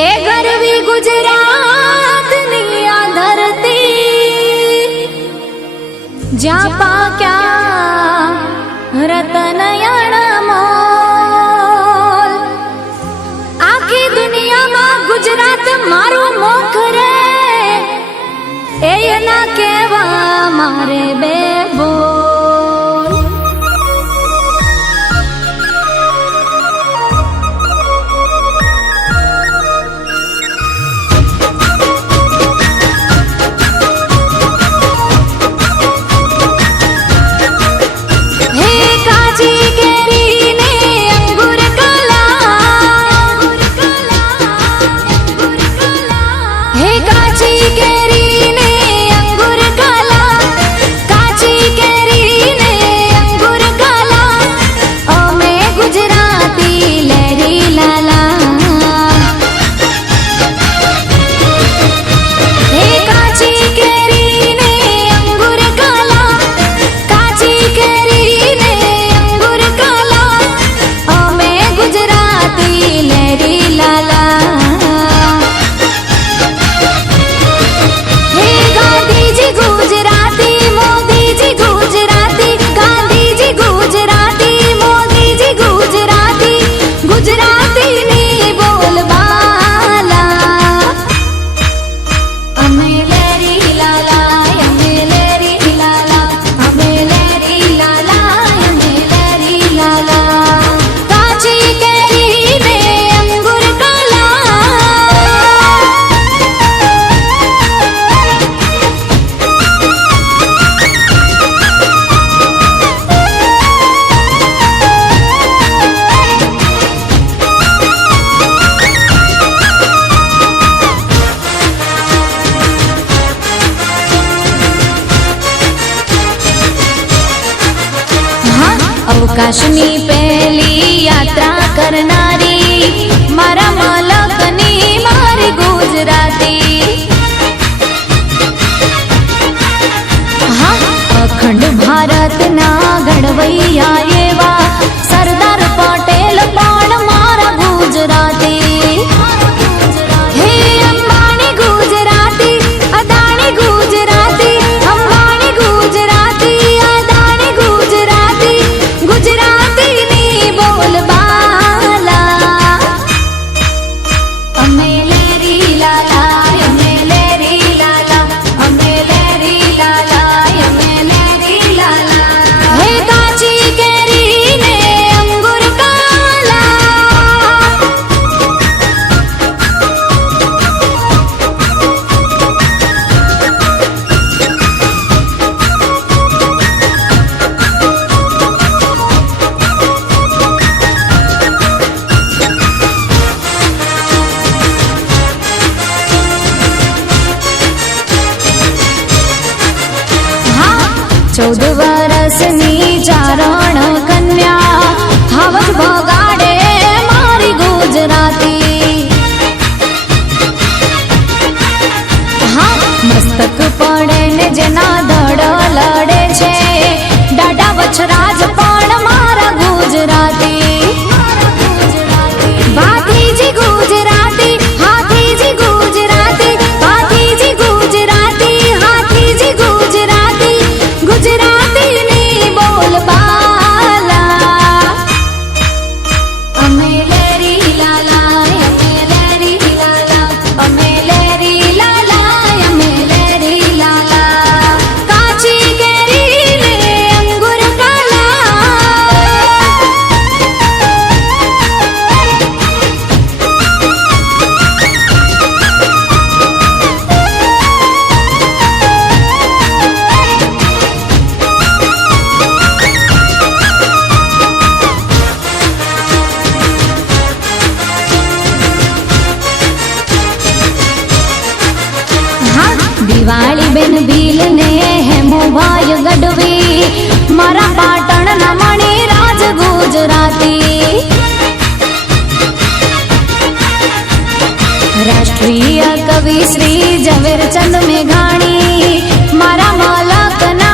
એ ગરવી ગુજરાતની ધરતી જ્યાં પાક્યા રતનયણ મોલ આખી દુનિયામાં ગુજરાત મારું મોખ રે કેવા મારે બે આકાશની પહેલી યાત્રા કરનારી મારા ચૌદ વરસની ચારણ કન્યા હાવજ ભોગા દિવાળી બેન ભીલ ને હેમો ભાઈ ગઢવી. મારા પાટણ ના મણી રાજ ગુજરાતી. રાષ્ટ્રીય કવિ શ્રી ઝવેરચંદ મેઘાણી. મારા માલક ના